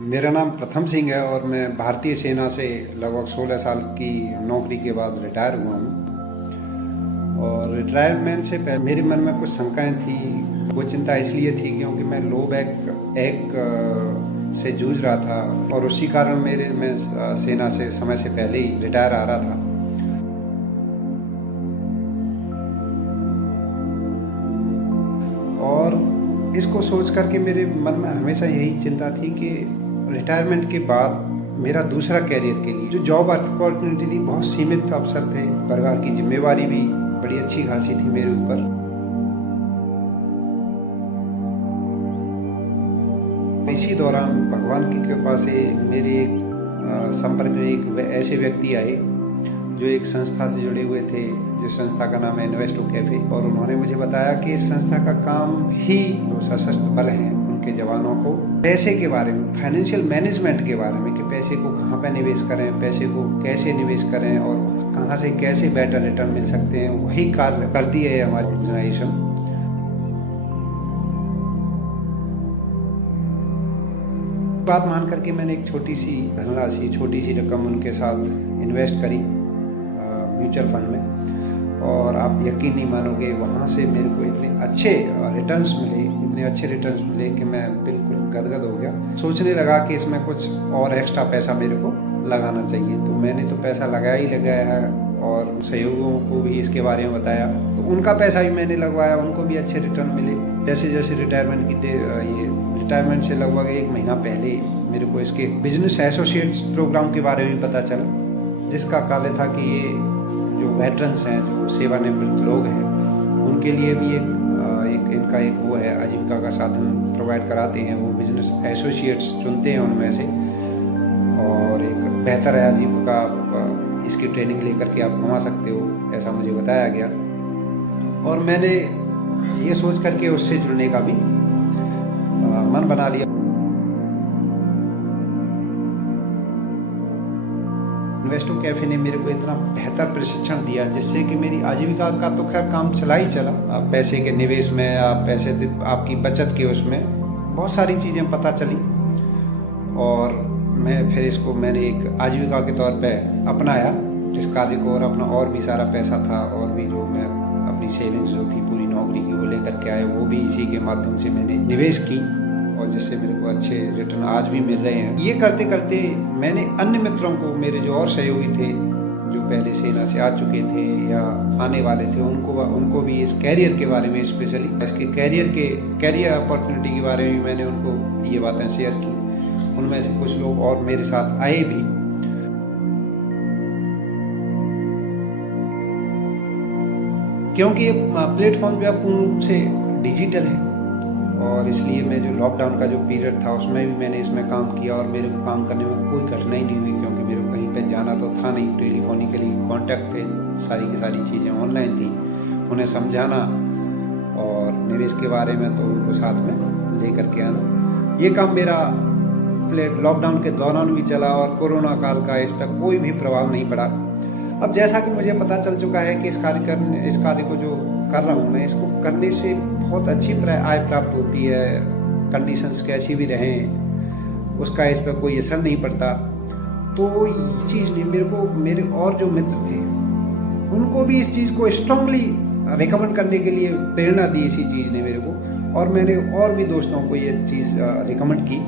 मेरा नाम प्रथम सिंह है और मैं भारतीय सेना से लगभग 16 साल की नौकरी के बाद रिटायर हुआ हूँ। और रिटायरमेंट से पहले मेरे मन में कुछ शंकाएं थी। वो चिंता इसलिए थी क्योंकि मैं लो बैक एक से जूझ रहा था और उसी कारण मैं सेना से समय से पहले ही रिटायर आ रहा था। और इसको सोच करके मेरे मन में हमेशा यही चिंता थी कि रिटायरमेंट के बाद मेरा दूसरा कैरियर के लिए जो जॉब अपॉर्चुनिटी थी बहुत सीमित अवसर थे। परिवार की जिम्मेवारी भी बड़ी अच्छी खासी थी मेरे ऊपर। इसी दौरान भगवान की कृपा से मेरे एक संपर्क में एक ऐसे व्यक्ति आए जो एक संस्था से जुड़े हुए थे, जो संस्था का नाम है इन्वेस्टो कैफे। और उन्होंने मुझे बताया कि इस संस्था का काम ही जो सशस्त्र बल हैं उनके जवानों को पैसे के बारे में, फाइनेंशियल मैनेजमेंट के बारे में कि पैसे को कहाँ पे निवेश करें, पैसे को कैसे निवेश करें और कहाँ से कैसे बेटर रिटर्न मिल सकते हैं, वही कार्य करती है हमारी ऑर्गेनाइजेशन। बात मान करके मैंने एक छोटी सी धनराशि, छोटी सी रकम उनके साथ इन्वेस्ट करी म्यूचुअल फंड में। और आप यकीन नहीं मानोगे, वहाँ से मेरे को इतने अच्छे रिटर्न्स मिले, इतने अच्छे रिटर्न्स मिले कि मैं बिल्कुल गदगद हो गया। सोचने लगा कि इसमें कुछ और एक्स्ट्रा पैसा मेरे को लगाना चाहिए। तो मैंने तो पैसा लगाया ही लगाया है और सहयोगियों को भी इसके बारे में बताया। तो उनका पैसा भी मैंने लगवाया, उनको भी अच्छे रिटर्न मिले। जैसे जैसे रिटायरमेंट से लगभग 1 महीना पहले मेरे को इसके बिजनेस एसोसिएट्स प्रोग्राम के बारे में पता चला, जिसका कार्य था कि ये जो वेटरन्स हैं, जो सेवानिवृत्त लोग हैं, उनके लिए भी एक इनका एक वो है, आजीविका का साधन प्रोवाइड कराते हैं। वो बिजनेस एसोसिएट्स चुनते हैं उनमें से और एक बेहतर आजीविका इसकी ट्रेनिंग लेकर के आप कमा सकते हो, ऐसा मुझे बताया गया। और मैंने ये सोच करके उससे जुड़ने का भी मन बना लिया। इन्वेस्टो कैफे ने मेरे को इतना बेहतर प्रशिक्षण दिया जिससे कि मेरी आजीविका का तो खैर काम चला ही चला। आप पैसे के निवेश में, आप पैसे आपकी बचत के उसमें बहुत सारी चीज़ें पता चली। और मैंने एक आजीविका के तौर पे अपनाया इस कार्य को। और अपना और भी सारा पैसा था और भी जो मैं अपनी सेविंग्स जो थी पूरी नौकरी की वो लेकर के आया, वो भी इसी के माध्यम से मैंने निवेश की और जिससे मेरे को अच्छे रिटर्न आज भी मिल रहे हैं। ये करते करते मैंने अन्य मित्रों को, मेरे जो और सहयोगी थे जो पहले सेना से आ चुके थे या आने वाले थे, उनको भी इस कैरियर के बारे में, स्पेशली इसके कैरियर अपॉर्चुनिटी के बारे में मैंने उनको ये बातें शेयर की। उनमें से कुछ लोग और मेरे साथ आए भी। क्योंकि ये प्लेटफॉर्म जो है पूर्ण रूप से डिजिटल है और इसलिए मैं जो लॉकडाउन का जो पीरियड था उसमें भी मैंने इसमें काम किया और मेरे को काम करने में कोई कठिनाई नहीं हुई, क्योंकि मेरे को कहीं पे जाना तो था नहीं। टेलीफोनिकली कांटेक्ट थे, सारी की सारी चीज़ें ऑनलाइन थी। उन्हें समझाना और निवेश के बारे में तो उनको साथ में ले करके आना, ये काम मेरा लॉकडाउन के दौरान भी चला और कोरोना काल का इस पर कोई भी प्रभाव नहीं पड़ा। अब जैसा कि मुझे पता चल चुका है कि इस कार्य को जो कर रहा हूँ मैं, इसको करने से बहुत अच्छी तरह आय प्राप्त होती है। कंडीशंस कैसी भी रहें उसका इस पर कोई असर नहीं पड़ता। तो इस चीज़ ने मेरे और जो मित्र थे उनको भी इस चीज़ को स्ट्रांगली रिकमेंड करने के लिए प्रेरणा दी इसी चीज़ ने मेरे को। और मैंने और भी दोस्तों को ये चीज़ रिकमेंड की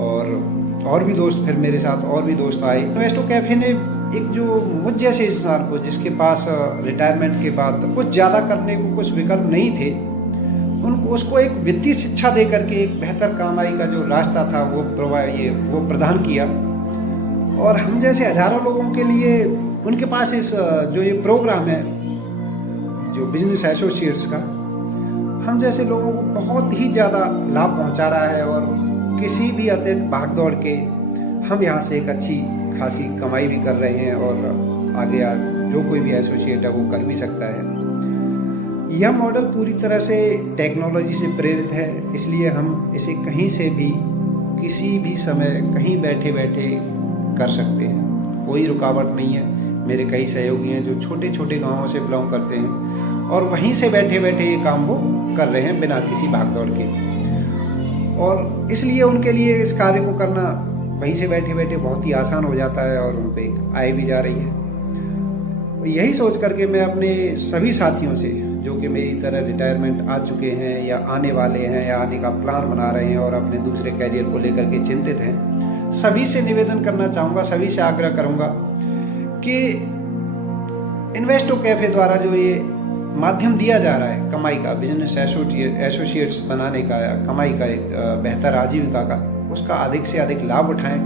और भी दोस्त, फिर मेरे साथ और भी दोस्त आए। इन्वेस्टो कैफे ने एक जो मुझ जैसे इंसान को, जिसके पास रिटायरमेंट के बाद कुछ ज़्यादा करने को कुछ विकल्प नहीं थे, उसको एक वित्तीय शिक्षा दे करके एक बेहतर कमाई का जो रास्ता था वो प्रदान किया। और हम जैसे हजारों लोगों के लिए उनके पास जो ये प्रोग्राम है जो बिजनेस एसोसिएट्स का, हम जैसे लोगों को बहुत ही ज़्यादा लाभ पहुंचा रहा है। और किसी भी अतिरिक्त भागदौड़ के हम यहाँ से एक अच्छी खासी कमाई भी कर रहे हैं और आगे जो कोई भी एसोसिएट है वो कर भी सकता है। यह मॉडल पूरी तरह से टेक्नोलॉजी से प्रेरित है, इसलिए हम इसे कहीं से भी किसी भी समय कहीं बैठे बैठे कर सकते हैं, कोई रुकावट नहीं है। मेरे कई सहयोगी हैं जो छोटे छोटे गांवों से बिलोंग करते हैं और वहीं से बैठे बैठे ये काम वो कर रहे हैं बिना किसी भागदौड़ के। और इसलिए उनके लिए इस कार्य को करना वहीं से बैठे बैठे बहुत ही आसान हो जाता है और उन पे आय भी जा रही है। यही सोच करके मैं अपने सभी साथियों से जो कि मेरी तरह रिटायरमेंट आ चुके हैं या आने वाले हैं या आने का प्लान बना रहे हैं और अपने दूसरे कैरियर को लेकर के चिंतित हैं, सभी से निवेदन करना चाहूँगा, सभी से आग्रह करूँगा कि इन्वेस्टो कैफे द्वारा जो ये माध्यम दिया जा रहा है कमाई का, बिजनेस एसोसिएट्स बनाने का या कमाई का, एक बेहतर आजीविका का, उसका अधिक से अधिक लाभ उठाएं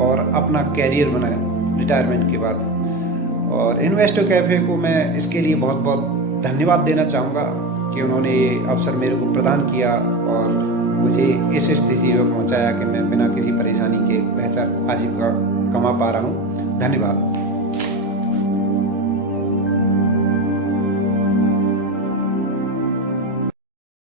और अपना कैरियर बनाएं रिटायरमेंट के बाद। और इन्वेस्टो कैफे को मैं इसके लिए बहुत बहुत धन्यवाद देना चाहूँगा कि उन्होंने ये अवसर मेरे को प्रदान किया और मुझे इस स्थिति में पहुँचाया कि मैं बिना किसी परेशानी के बेहतर आजीविका कमा पा रहा हूँ। धन्यवाद।